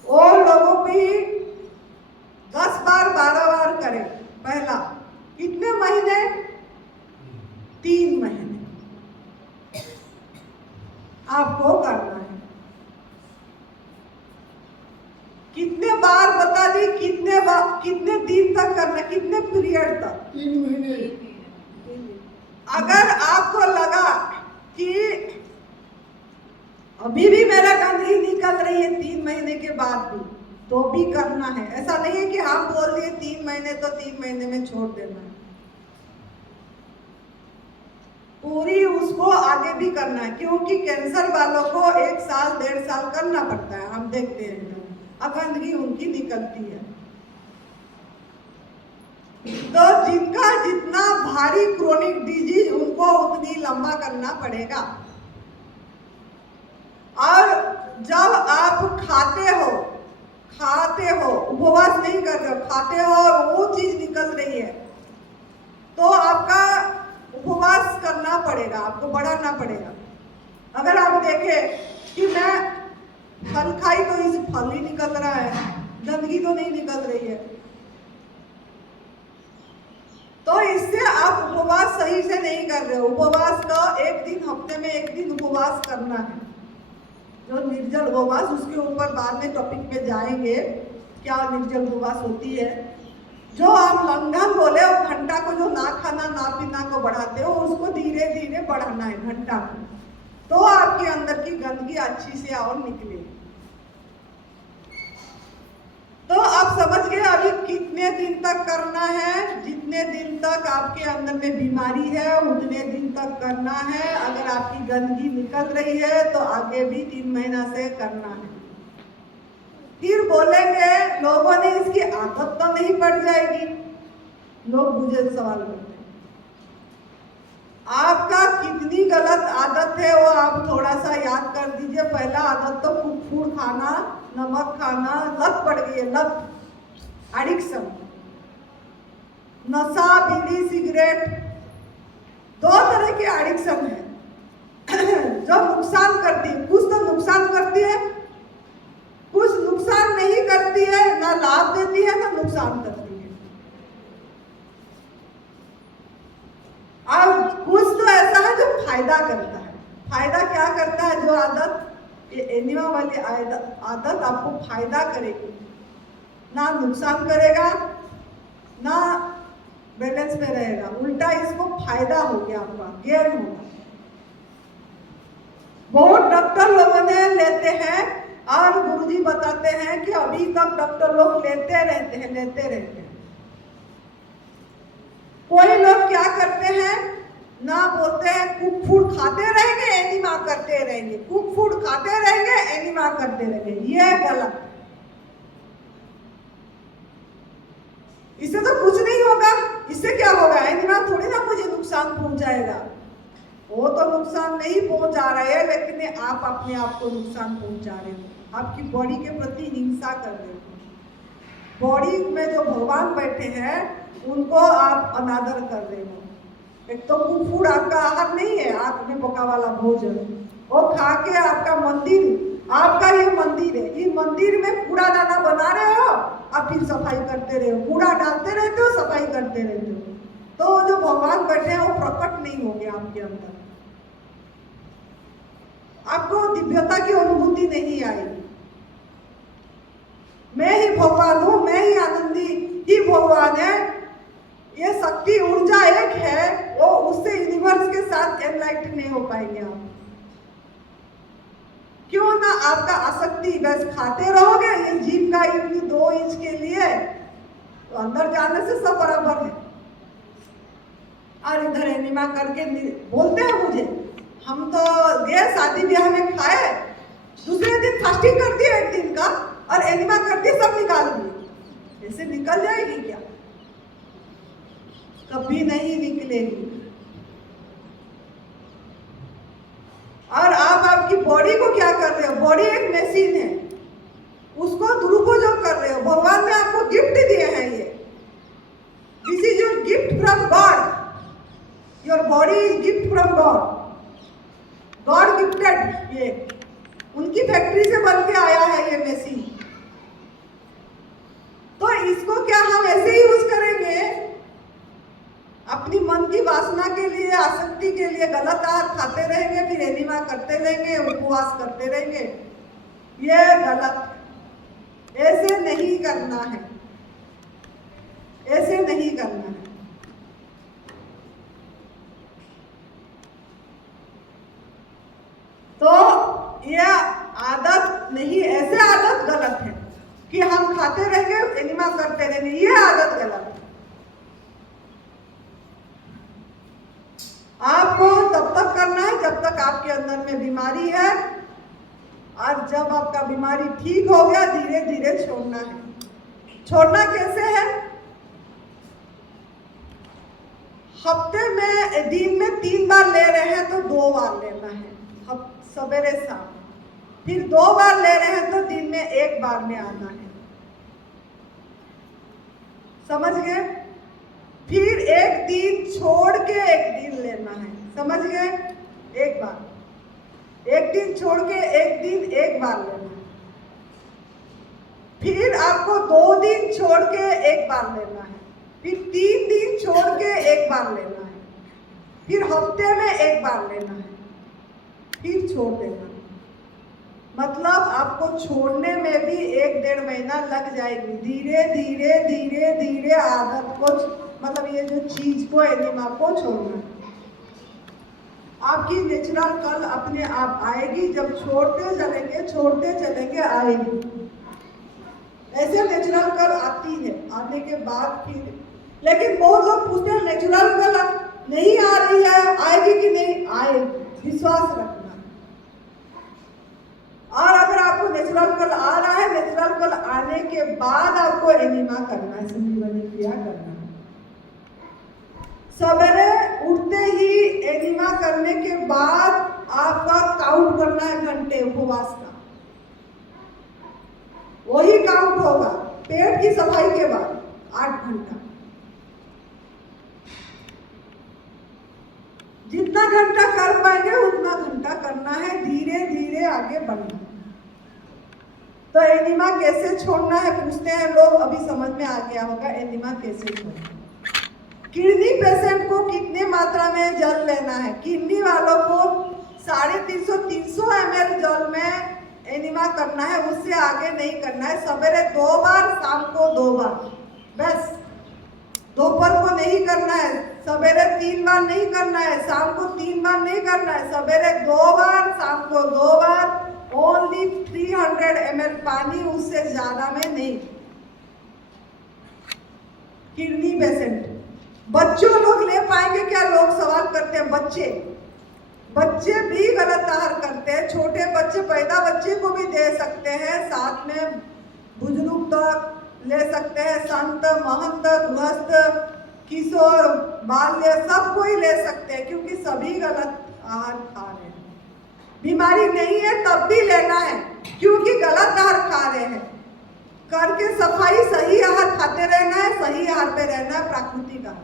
वो लोगों भी 10 बार 12 बार करें। पहला कितने महीने? 3 महीने आपको करना है। कितने बार बता दी, कितने दिन तक करना, कितने पीरियड तक? 3 महीने। अगर आपको लगा कि अभी भी मेरा गंदगी निकल रही है 3 महीने के बाद भी, तो भी करना है। ऐसा नहीं है कि हम बोल दिए 3 महीने तो 3 महीने में छोड़ देना है, पूरी उसको आगे भी करना है। क्योंकि कैंसर वालों को 1 साल 1.5 साल करना पड़ता है, हम देखते हैं गंदगी उनकी निकलती है। तो जिनका जितना भारी क्रोनिक डिजीज, उनको उतनी लंबा करना पड़ेगा। और जब आप खाते हो, उपवास नहीं कर रहे हो, खाते हो और वो चीज निकल रही है, तो आपका उपवास करना पड़ेगा, आपको बढ़ाना पड़ेगा। अगर आप देखें कि मैं फल खाई तो इस फल ही निकल रहा है, गंदगी तो नहीं निकल रही है, तो इससे आप उपवास सही से नहीं कर रहे हो। उपवास का एक दिन, हफ्ते में 1 दिन उपवास करना है, जो निर्जल उपवास, उसके ऊपर बाद में टॉपिक पे जाएंगे क्या निर्जल उपवास होती है। जो हम लंघन बोले, वो घंटा को जो ना खाना ना पीना को बढ़ाते हो, उसको धीरे धीरे बढ़ाना है घंटा को, तो आपके अंदर की गंदगी अच्छी से और निकलेगी। तो आप समझ गए अभी कितने दिन तक करना है। जितने दिन तक आपके अंदर में बीमारी है उतने दिन तक करना है। अगर आपकी गंदगी निकल रही है तो आगे भी 3 महीना से करना है। फिर बोलेंगे लोगों ने इसकी आदत तो नहीं पड़ जाएगी, लोग मुझे सवाल करते हैं। आपका कितनी गलत आदत है वो आप थोड़ा सा याद कर दीजिए। पहला आदत तो फूड खाना, नमक खाना, लत पड़ गई है, लत, एडिक्शन। नशा, बीड़ी, सिगरेट, दो तरह की एडिक्शन है जो नुकसान करती है। कुछ तो नुकसान करती है, कुछ नुकसान नहीं करती है, ना लाभ देती है ना नुकसान करती है। और कुछ तो ऐसा है जो फायदा करता है। फायदा क्या करता है? जो आदत, एनिमा वाली आदत आपको फायदा करेगी, ना नुकसान करेगा ना बैलेंस में रहेगा, उल्टा इसको फायदा हो गया, आपका गेन होगा। बहुत डॉक्टर लोगों ने लेते हैं और गुरुजी बताते हैं कि अभी तक डॉक्टर लोग लेते रहते हैं। कोई लोग क्या करते हैं ना, बोलते हैं कुक फूड खाते रहेंगे, एनिमा करते रहेंगे, कुक फूड खाते रहेंगे, एनिमा करते रहेंगे। ये गलत। इससे तो कुछ नहीं होगा। इससे क्या होगा? एनिमा थोड़ी ना मुझे नुकसान पहुंचाएगा। वो तो नुकसान नहीं पहुंचा रहे हैं, लेकिन आप अपने आप को नुकसान पहुंचा रहे हो। आपकी बॉडी के प्रति हिंसा कर रहे हो। बॉडी में जो भगवान बैठे हैं उनको आप अनादर कर रहे हो। एक तो कुक फूड आपका आहार नहीं है, आग में पका वाला भोजन, वो खा के आपका मंदिर, आपका ये मंदिर है, ये मंदिर में कूड़ा दाना बना रहे हो, आप फिर सफाई करते रहे हो, कूड़ा डालते रहते हो, सफाई करते रहते हो, तो जो भगवान बैठे हैं वो प्रकट नहीं होंगे आपके अंदर। आपको दिव्यता की अनुभूति नहीं आएगी। मैं ही भगवान हूं, मैं ही आनंदी ही भगवान है, ये शक्ति ऊर्जा एक है, वो उससे यूनिवर्स के साथ एनलाइट नहीं हो पाएंगे आप। क्यों ना? आपका आसक्ति, बस खाते रहोगे ये जीभ का 2 इंच के लिए, तो अंदर जाने से सब बराबर है। और इधर एनिमा करके बोलते हैं मुझे, हम तो गए शादी ब्याह में खाए, दूसरे दिन फास्टिंग कर दिया 1 दिन का और एनिमा कर दिया, सब निकाल दिए। ऐसे निकल जाएगी क्या? कभी नहीं निकलेगी। और आप आपकी बॉडी को क्या कर रहे हो? बॉडी एक मशीन है, उसको दुरुपयोग कर रहे हो। भगवान ने आपको गिफ्ट दिए हैं ये, this is your gift from God, your body is gift from God, God gifted. ये उनकी फैक्ट्री से बन के आया है ये मशीन। तो इसको क्या हम ऐसे ही यूज करेंगे? अपनी मन की वासना के लिए, आसक्ति के लिए गलत आहार खाते रहेंगे, फिर एनिमा करते रहेंगे, उपवास करते रहेंगे। ये गलत। ऐसे नहीं करना है, ऐसे नहीं करना है। तो ये आदत नहीं, ऐसे आदत गलत है कि हम खाते रहेंगे, एनिमा करते रहेंगे, ये आदत गलत है। आपको तब तक करना है जब तक आपके अंदर में बीमारी है, और जब आपका बीमारी ठीक हो गया धीरे धीरे छोड़ना है। छोड़ना कैसे है? हफ्ते में, दिन में 3 बार ले रहे हैं तो 2 बार लेना है, सवेरे शाम। फिर 2 बार ले रहे हैं तो दिन में 1 बार में आना है। समझ गए? फिर 1 दिन छोड़ के 1 दिन लेना है। समझ गए? 1 बार, 1 दिन छोड़ के 1 दिन 1 बार लेना है। फिर आपको 2 दिन छोड़ के 1 बार लेना है। फिर 3 दिन छोड़ के 1 बार लेना है। फिर हफ्ते में 1 बार लेना है, फिर छोड़ देना। मतलब आपको छोड़ने में भी 1-1.5 महीना लग जाएगी। धीरे धीरे धीरे धीरे आदत को, मतलब ये जो चीज को, एनिमा को छोड़ना। आपकी नेचुरल कल अपने आप आएगी, जब छोड़ते चलेंगे आएगी। ऐसे नेचुरल कल आती है, आने के बाद फिर, लेकिन बहुत लोग पूछते हैं नेचुरल कल नहीं आ रही है, आएगी कि नहीं? आएगी, विश्वास रखना। और अगर आपको नेचुरल कल आ रहा है, नेचुरल कल आने के बाद आपको एनिमा करना है, संजीवनी क्रिया करना है। सवेरे उठते ही एनिमा करने के बाद आपका काउंट करना है घंटे उपवास का, वही काउंट होगा पेट की सफाई के बाद 8 घंटा। जितना घंटा कर पाएंगे उतना घंटा करना है, धीरे धीरे आगे बढ़ना है। तो एनिमा कैसे छोड़ना है पूछते हैं लोग, अभी समझ में आ गया होगा एनिमा कैसे छोड़ना। किडनी पेशेंट को कितने मात्रा में जल लेना है? किडनी वालों को 350 ml जल में एनिमा करना है, उससे आगे नहीं करना है। सवेरे 2 बार, शाम को 2 बार, बस। दोपहर को नहीं करना है, सवेरे 3 बार नहीं करना है, शाम को 3 बार नहीं करना है, सवेरे 2 बार, शाम को 2 बार। ओनली 300 ml पानी, उससे ज्यादा में नहीं। किडनी पेशेंट, बच्चों लोग ले पाएंगे क्या? लोग सवाल करते हैं। बच्चे भी गलत आहार करते हैं। छोटे बच्चे, पैदा बच्चे को भी दे सकते हैं, साथ में बुजुर्ग तक ले सकते हैं, संत, महंत, गृहस्थ, किशोर, बाल्य, सब कोई ले सकते हैं, क्योंकि सभी गलत आहार खा रहे हैं। बीमारी नहीं है तब भी लेना है, क्योंकि गलत आहार खा रहे हैं। करके सफाई, सही आहार खाते रहना है, सही आहार पे रहना है, प्राकृतिक आहार।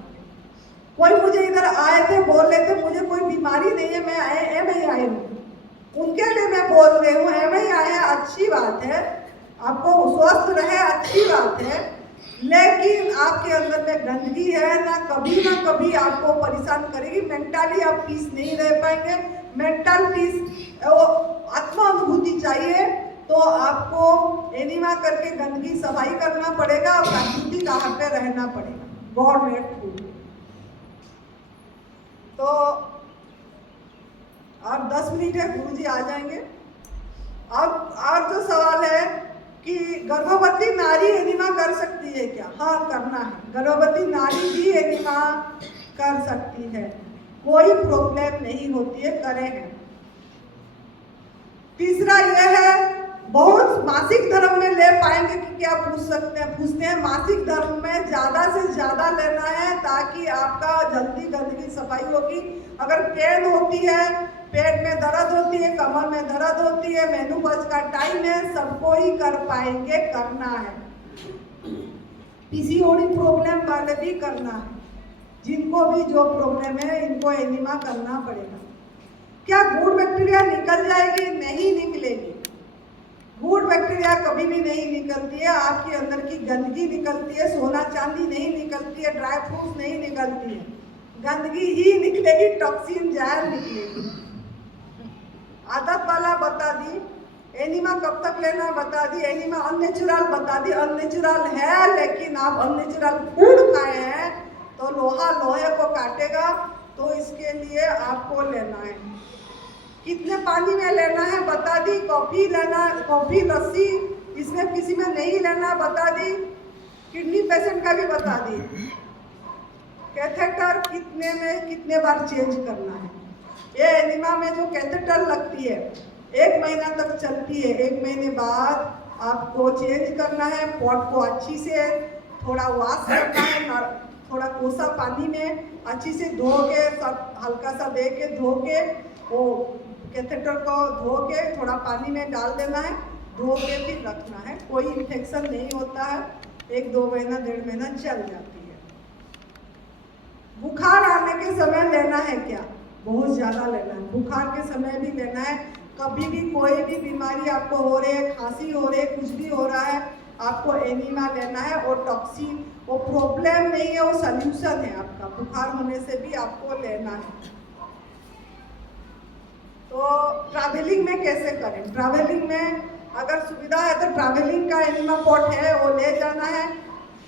कोई मुझे इधर आए थे, बोल रहे थे मुझे कोई बीमारी नहीं है, मैं एम ही आए हूँ, उनके लिए मैं बोल रही हूँ एम ही आए हैं, अच्छी बात है, आपको स्वस्थ रहे, अच्छी बात है। लेकिन आपके अंदर में गंदगी है ना कभी आपको परेशान करेगी। मेंटली आप पीस नहीं रह पाएंगे। मेंटल पीस, आत्मा अनुभूति चाहिए, तो आपको एनिमा करके गंदगी सफाई करना पड़ेगा और प्राकृतिक आहार पे रहना पड़ेगा, गॉड मेड फूड। तो और 10 मिनट है, गुरुजी आ जाएंगे। और जो सवाल है कि गर्भवती नारी एनिमा कर सकती है क्या? हाँ, करना है। गर्भवती नारी भी एनिमा कर सकती है, कोई प्रॉब्लम नहीं होती है, करे हैं। तीसरा यह है, बहुत मासिक धर्म में ले पाएंगे कि क्या? पूछते हैं मासिक धर्म में ज़्यादा से ज़्यादा लेना है, ताकि आपका जल्दी गंदगी सफाई होगी। अगर पेन होती है, पेट में दर्द होती है, कमर में दर्द होती है, मेनोपॉज का टाइम है, सबको ही कर पाएंगे, करना है। पीसीओडी प्रॉब्लम वाले भी करना है, जिनको भी जो प्रॉब्लम है इनको एनिमा करना पड़ेगा। क्या गुड बैक्टीरिया निकल जाएगी? नहीं निकलेगी। गुड बैक्टीरिया कभी भी नहीं निकलती है। आपके अंदर की गंदगी निकलती है, सोना चांदी नहीं निकलती है, ड्राई फ्रूट्स नहीं निकलती है, गंदगी ही निकलेगी, टॉक्सिन जहर निकलेगी। आदत वाला बता दी, एनिमा कब तक लेना बता दी, एनिमा अननेचुरल बता दी। अननेचुरल है, लेकिन आप अननेचुरल फूड खाए हैं तो लोहा लोहे को काटेगा, तो इसके लिए आपको लेना है। कितने पानी में लेना है बता दी। कॉफ़ी लेना, कॉफ़ी लस्सी, इसमें किसी में नहीं लेना बता दी। किडनी पेशेंट का भी बता दी। कैथेटर कितने बार चेंज करना है। ये एनिमा में जो कैथेटर लगती है 1 महीना तक चलती है, 1 महीने बाद आपको चेंज करना है। पॉट को अच्छी से थोड़ा वॉश करना है, थोड़ा कोसा पानी में अच्छी से धो के, सब हल्का सा दे के धो के, वो कैथेटर को धो के थोड़ा पानी में डाल देना है, धो के फिर रखना है। कोई इन्फेक्शन नहीं होता है, 1-2 महीना 1.5 महीना चल जाती है। बुखार आने के समय लेना है क्या? बहुत ज़्यादा लेना है। बुखार के समय भी लेना है। कभी भी कोई भी बीमारी आपको हो रही है, खांसी हो रही है, कुछ भी हो रहा है, आपको एनिमा लेना है। और टॉक्सिन वो प्रॉब्लम नहीं है, वो सल्यूशन है आपका। बुखार होने से भी आपको लेना है। तो ट्रैवलिंग में कैसे करें? ट्रैवलिंग में अगर सुविधा है तो ट्रैवलिंग का एनिमा पॉट है, वो ले जाना है।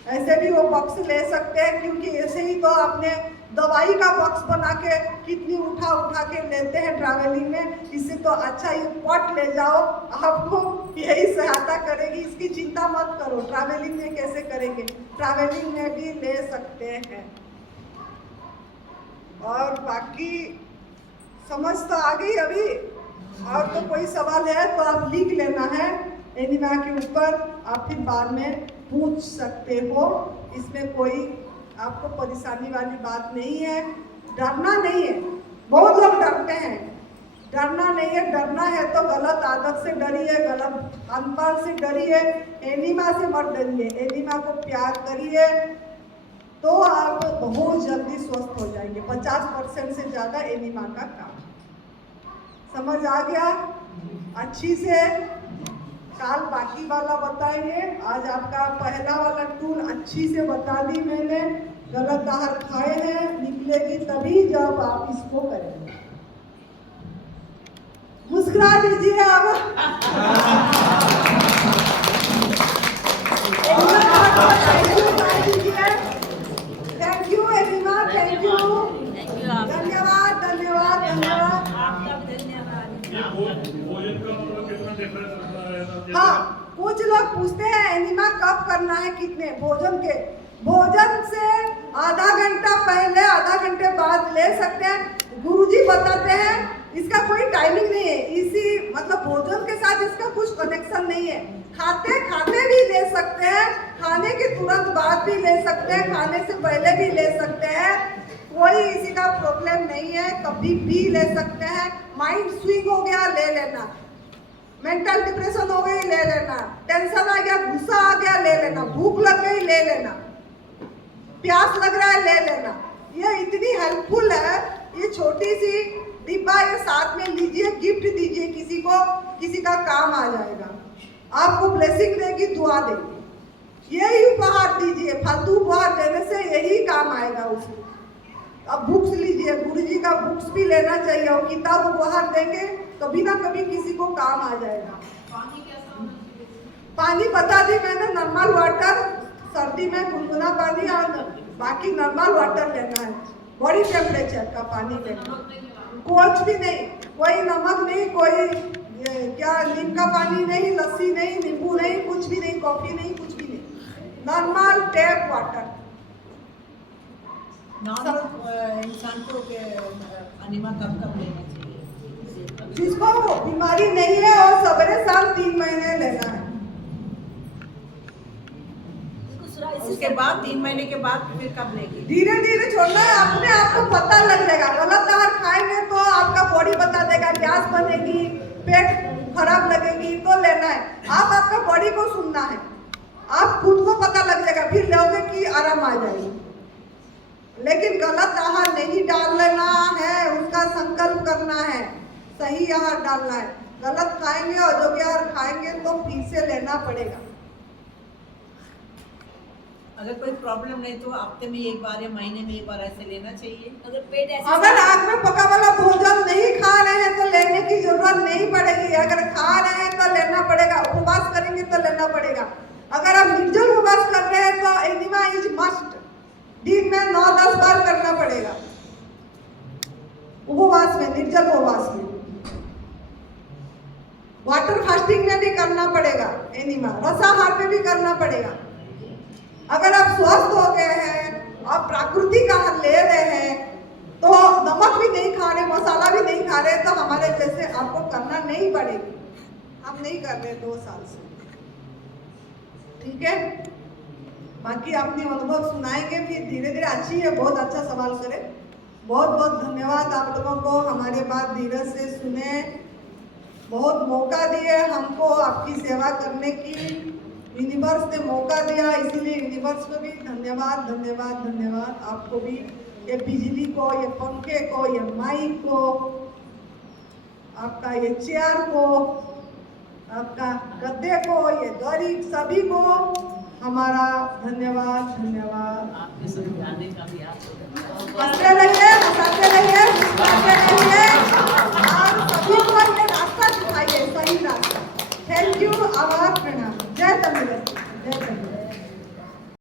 ऐसे भी वो बॉक्स ले सकते हैं, क्योंकि ऐसे ही तो आपने दवाई का बॉक्स बना के कितनी उठा के लेते हैं ट्रैवलिंग में। इससे तो अच्छा ये पॉट ले जाओ, आपको यही सहायता करेगी। इसकी चिंता मत करो। ट्रैवलिंग में कैसे करेंगे? ट्रैवलिंग में भी ले सकते हैं। और बाकी समझ तो आ गई अभी। और तो कोई सवाल है तो आप लिख लेना है एनिमा के ऊपर, आप फिर बाद में पूछ सकते हो। इसमें कोई आपको परेशानी वाली बात नहीं है। डरना नहीं है। बहुत लोग डरते हैं, डरना नहीं है। डरना है तो गलत आदत से डरिए, गलत खानपान से डरिए, एनीमा से मत डरिए। एनीमा को प्यार करिए तो आप बहुत जल्दी स्वस्थ हो जाएंगे। 50% से ज़्यादा एनीमा का काम। समझ आ गया अच्छी से? काल बाकी वाला बताएंगे। आज आपका पहला वाला टूल अच्छी से बता दी मैंने। गलत आहार खाए हैं निकलेगी तभी जब आप इसको करेंगे। मुस्कुरा दीजिए अब। Thank you Anima, thank you. धन्यवाद धन्यवाद धन्यवाद। आपका भी धन्यवाद। भोजन का मतलब कितना डिफरेंस रहता है? हाँ, कुछ लोग पूछते हैं एनिमा कब करना है, कितने भोजन के। भोजन से आधा घंटा पहले, आधा घंटे बाद ले सकते हैं। गुरुजी बताते हैं इसका कोई टाइमिंग नहीं है। इसी मतलब भोजन के साथ इसका कुछ कनेक्शन नहीं है। खाते खाते भी ले सकते हैं, खाने के तुरंत बाद भी ले सकते हैं, खाने से पहले भी ले सकते हैं। कोई इसी का प्रॉब्लम नहीं है, कभी भी ले सकते हैं। माइंड स्विंग हो गया ले लेना, मेंटल डिप्रेशन हो गई ले लेना, टेंशन आ गया, गुस्सा आ गया ले लेना, भूख लग गई ले लेना, प्यास लग रहा है ले लेना। ये इतनी हेल्पफुल है। ये छोटी सी डिब्बा ये साथ में लीजिए, गिफ्ट दीजिए किसी को, किसी का काम आ जाएगा, आपको ब्लेसिंग देगी, दुआ देगी। यही उपहार दीजिए, फालतू उपहार देने से यही काम आएगा उसको। अब बुक्स लीजिए, गुरुजी का बुक्स भी लेना चाहिए। और किताब उपहार देंगे कभी ना कभी किसी को काम आ जाएगा। पानी कैसा होना चाहिए? पानी बता दी मैंने, नॉर्मल वाटर, सर्दी में गुनगुना पानी और बाकी नॉर्मल वाटर लेना है। बॉडी टेम्परेचर का पानी लेना, नमक नहीं मिलाना। कुछ भी नहीं, कोई नमक नहीं, कोई क्या नीम का पानी नहीं, लस्सी नहीं, नींबू नहीं, कुछ भी नहीं, कॉफी नहीं, कुछ भी नहीं, नॉर्मल टैप वाटर। नॉर्मल इंसान को एनिमा कब कब लेना चाहिए? जिसको बीमारी नहीं है और सवेरे शाम 3 महीने लेना है। उसके बाद 3 महीने के बाद फिर कब लेंगे? धीरे धीरे छोड़ना है, अपने आप को पता लग जाएगा। गलत आहार खाएंगे तो आपका बॉडी बता देगा, गैस बनेगी, पेट खराब लगेगी, तो लेना है। आप आपका बॉडी को सुनना है, आप खुद को पता लग जाएगा, फिर लोगे कि आराम आ जाएगी। लेकिन गलत आहार नहीं डालना है, उसका संकल्प करना है, सही आहार डालना है। गलत खाएंगे और जो आहार खाएंगे तो फिर से लेना पड़ेगा। अगर कोई प्रॉब्लम नहीं तो हफ्ते में एक बार या महीने में एक बार ऐसे लेना चाहिए। अगर पेट ऐसे अगर आग में पका वाला भोजन नहीं खा रहे हैं तो लेने की जरूरत नहीं पड़ेगी। अगर खा रहे हैं तो लेना पड़ेगा, उपवास करेंगे तो लेना पड़ेगा। अगर आप निर्जल उपवास कर रहे हैं तो एनिमा इज मस्ट, दिन में 9-10 बार करना पड़ेगा। उपवास में, निर्जल उपवास में, वाटर फास्टिंग में भी करना पड़ेगा एनिमा, रसाहार में भी करना पड़ेगा। अगर आप स्वस्थ हो गए हैं, आप प्राकृतिक आहार ले रहे हैं, तो नमक भी नहीं खा रहे, मसाला भी नहीं खा रहे, तो हमारे जैसे आपको करना नहीं पड़ेगी। हम नहीं कर रहे 2 साल से, ठीक है। बाकी अपनी अनुभव सुनाएंगे फिर धीरे धीरे। अच्छी है, बहुत अच्छा सवाल करे। बहुत बहुत धन्यवाद आप लोगों को, हमारे बात धीरज से सुने, बहुत मौका दिए हमको आपकी सेवा करने की। यूनिवर्स ने मौका दिया, इसीलिए यूनिवर्स को भी धन्यवाद धन्यवाद धन्यवाद। आपको भी, ये बिजली को, ये पंखे को, ये माइक को, आपका ये चेयर को, आपका गद्दे को, ये दरी, सभी को हमारा धन्यवाद धन्यवाद। आपके समझाने का भी आपको हंसते रहिए, हंसाते रहिए, मुस्कुराते रहिए और सभी को ये रास्ता दिखाइए, सही रास्ता। थैंक यू, आभार, प्रणाम। जय तमिल, जय तमिल।